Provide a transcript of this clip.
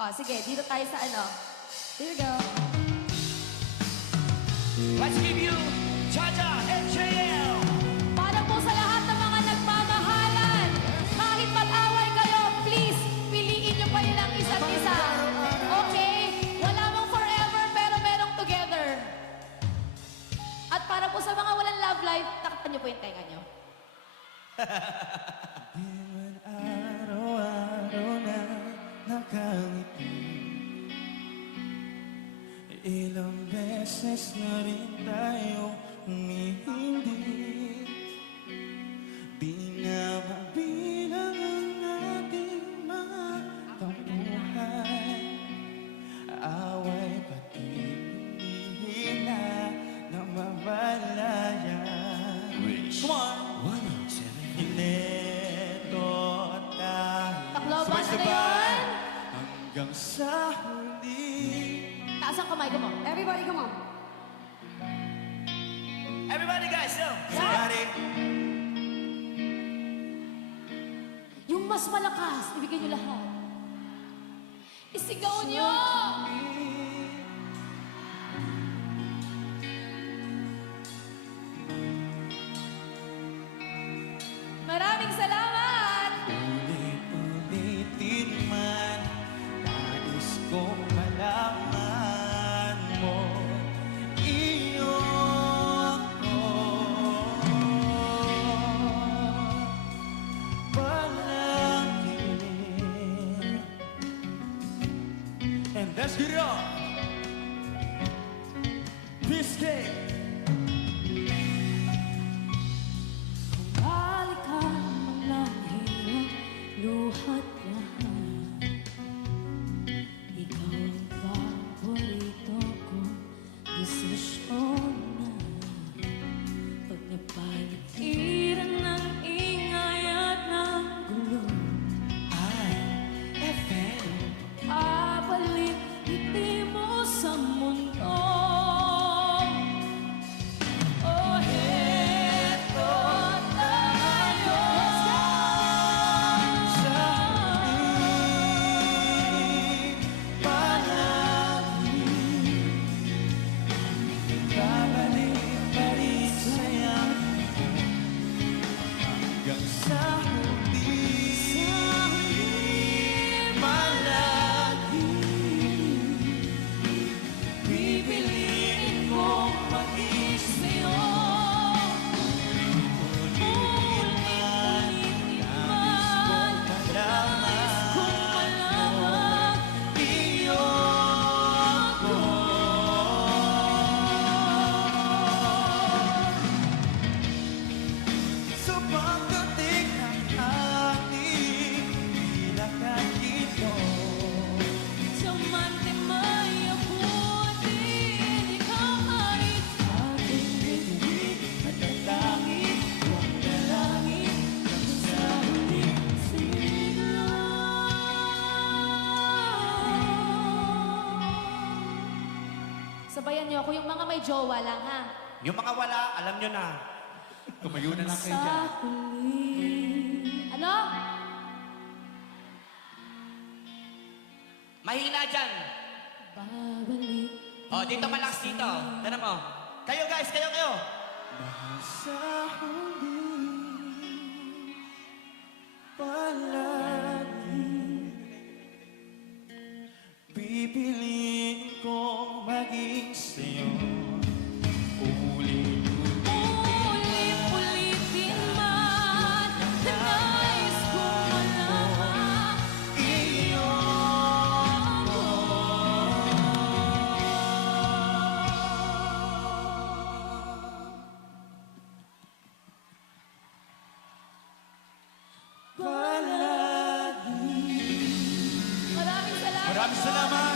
Oh, sige, dito tayo sa ano. Here we go. Let's give you Chacha and JL. Para po sa lahat ng mga nagmamahalan, kahit mag-away kayo, please, piliin niyo pa rin ang isa't isa. Okay? Wala mong forever, pero merong together. At para po sa mga walang love life, takpan niyo po yung tenga niyo. Di man araw-araw na nakangiti, ilang beses na rin tayo humihindi. Di na mabilang ang ating mga tampuhan, away pati hindi na namamalayan. Come on! Ineto tayo Takloban na sabay-sabay yun. hanggang sa huli. Taas ang kamay ko mo. Everybody, come on. Everybody guys, no? Somebody, Yung mas malakas, ibigay niyo lahat. Isigaw niyo! Maraming salamat! ulit-ulitin man, nais kong malaman mo, iyo ko palangin. And let's get it on! Biscuit! Balik ka man lang hirap, luhat lahat. Ikaw ang paborito kong desisyon na. Pag napaligiran ng ingay at ng gulo, abalik ngiti mo sa mundo. Oh, heto tayo. Sa huli, palagi babalik pa rin sa'yo hanggang sa huli, palagi pipiliin kong maging sa'yo. Sabayan niyo ako, yung mga may jowa lang, ha? Yung mga wala, alam nyo na. Tumayo na lang kayo Sa dyan. huli. Ano? Mahina dyan. Babalik. Oh, dito malakas dito. Tanong mo. Kayo guys, kayo. Sa huli, palagi pipiliin kong maging sa'yo. Ulit-ulitin man, nais kong malaman. Iyo ko palagi. Maraming salamat. Maraming salamat!